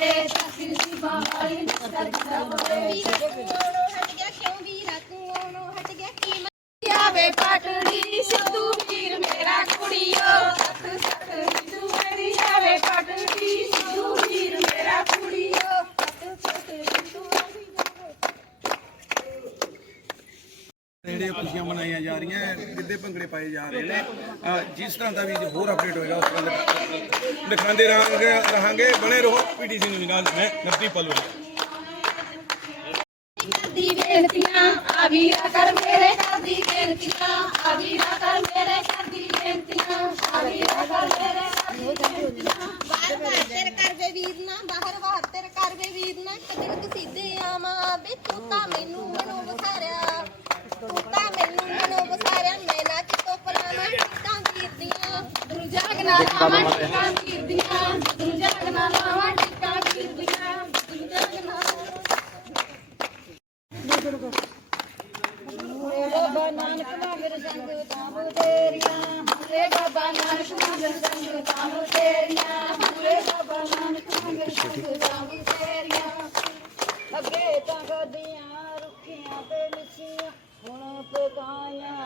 Thank you. ਜਿਹੜੇ ਖੁਸ਼ੀਆਂ ਮਨਾਈਆਂ ਜਾ ਰਹੀਆਂ ਹੈ, ਗਿੱਧੇ ਭੰਗੜੇ ਪਾਏ ਜਾ ਰਹੇ ਨੇ। ਜਿਸ ਤਰ੍ਹਾਂ ਦਾ ਵੀ ਹੋਰ ਅਪਡੇਟ ਹੋਏਗਾ ਉਸ ਤਰ੍ਹਾਂ ਦਾ ਦਿਖਾਉਂਦੇ ਰਹਾਂਗੇ ਰਹਾਂਗੇ। ਬਣੇ ਰਹੋ ਪੀਟੀਸੀ ਨਿਊਜ਼ ਨਾਲ ਮੈਂ ਨਵਦੀਪ ਪਲੂ ਦੀ ਬੇਨਤੀਆਂ ਆ ਵੀਰਾ ਕਰ ਮੇਰੇ ਘਰ ਦੀ ਬੇਨਤੀਆਂ ਆ ਵੀਰਾ ਕਰ ਮੇਰੇ ਘਰ ਦੀ ਬੇਨਤੀਆਂ ਆ ਵੀਰਾ ਕਰ ਮੇਰੇ ਘਰ ਦੀ ਬੇਨਤੀਆਂ। ਬਾਹਰ ਬਾਹਰ ਤੇਰੇ ਕਰ ਵੇ ਵੀਰ ਨਾ ਬਾਹਰ ਬਾਹਰ ਤੇਰੇ ਕਰ ਵੇ ਵੀਰ ਨਾ ਕਦੇ ਕਸੀਦੇ ਆਵਾਂ ਵੇ ਤੂੰ ਤਾਂ ਮੈਨੂੰ ਮਨੋਂ ਵਸਾਰਿਆ। ਤੂੰ ਤਾਂ ਮੈਨੂੰ ਮਨੋਂ ਵਸਾਰਿਆ ਮੈਂ ਨਾ ਕਿਤੋਂ ਪਰਾਵਾਂ ਟਿੱਕਾਂ ਵੀਰ ਦੀਆਂ ਗੁਰੂ ਜਾਗਨਾ ਲਾਵਾਂ ਟਿੱਕਾਂ ਵੀਰ ਦੀਆਂ ਗੁਰੂ ਜਾਗਨਾ ਲਾਵਾਂ ਟਿੱਕਾਂ ਵੀਰ ਦੀਆਂ ਗੁਰੂ ਜਾਗਨਾ ਬਾਬਾ ਨਾਨਕ ਮਗਰ ਸੰਗ ਤਾਬੂ ਤੇਰੀਆਂ ਮੂਰੇ ਬਾਬਾ ਨਾਨਕ ਮਗਰ ਸੰਗ ਤਾਬੂ ਤੇਰੀਆਂ মতো গায়া